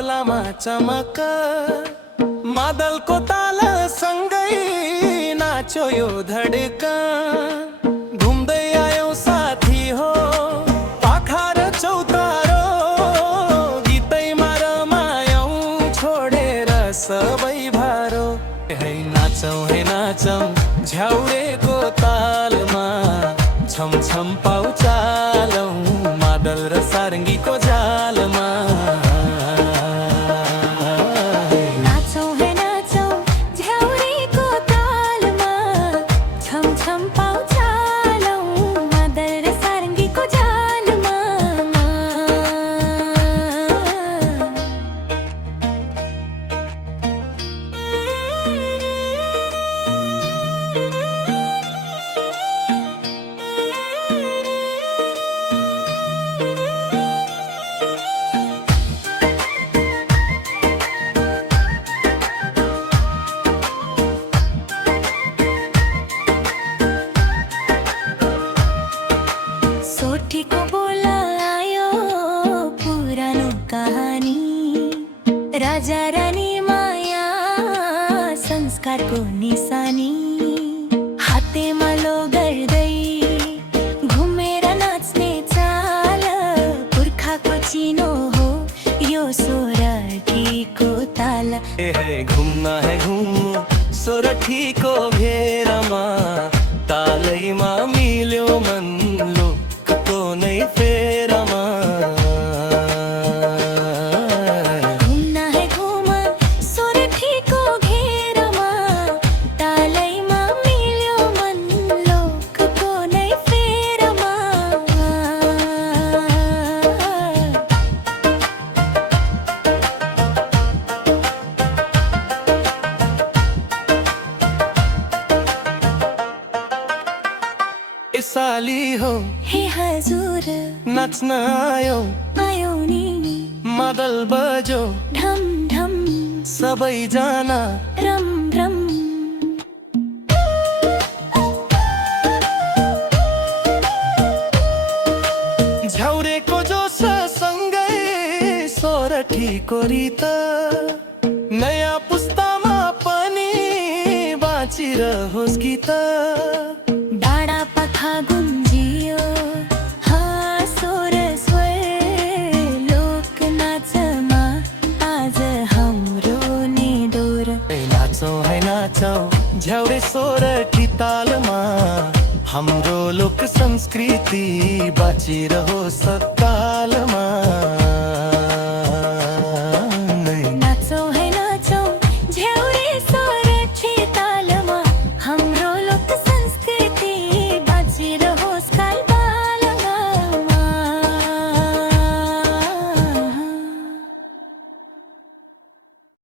ढोलामा चमक मादल को ताल सँगै नाच्यो यो धड्कन घुम्दै आयौ साथी हो पाखा र चौतारो गीतैमा रमायौ छोडेर सबै भारो है नाचौँ झ्याउरेको तालमा छम पाउ चालौ मादल र सारङ्गीको जालमा नाचौँ झ्याउरेको तालमा छम पाउ चालौ मादल र सारङ्गीको जालमा सोठीको बोला आयो पुरानो कहानी राजा रानी माया संस्कारको निशानी हातेमा लो गर्दै घुमेर नाच्ने चाल पुर्खाको चिनो हो यो सोरठीको ताल घुम्न है घुम्नु सोरठीको घेरमा तालैमा मिल्यो मन लोकको नै फेरमा घुम्न है घुम सोरठीको घेरमा तालैमा मिल्यो मन लोकको नै फेरमा साली हो हे हजुर नाच्न आयो नि मादल बजो ढम ढम सबैजना रम रम झ्याउरेको जोस सँगै सोरठीको रीत नयाँ पुस्तामा पनि बाँचिरहोस् गीत डाँडा पाखा गुन्जियो स्वर स्वर लोक नाचमा आज हाम्रो निडोर नाचौँ झ्याउरे सोरठी तालमा हाम्रो लोक संस्कृति बाँचिरहोस् सदा।